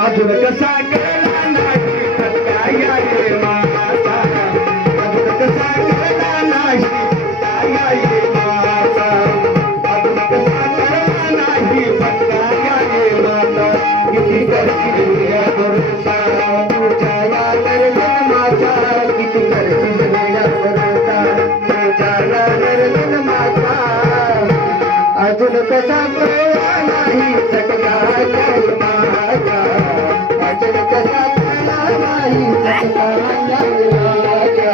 अजून कसा गेला नाही फटका या ये माता, अजून कसा गेला नाही फटका या ये माता, अजून कसा गेला नाही फटका या ये माता. किती करशील या भरोसा तुझ्या या निर्जन्माचा, किती करशील या भरोसा तुझ्या या निर्जन्माचा. अजून कसा गेला नाही फटका या माता, अजून कसा गेला नाही फटका या माता,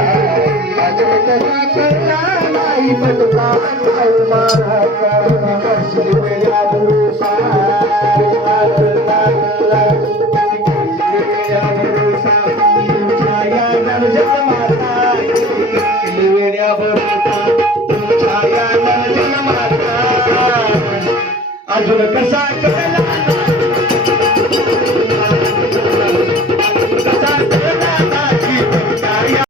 अजून कसा गेला नाही फटका या माता. करशील या भरोसा तुझ्या या भरोसा तुझ्या या निर्जन्माचा, करशील या भरोसा तुझ्या या निर्जन्माचा. अजून कसा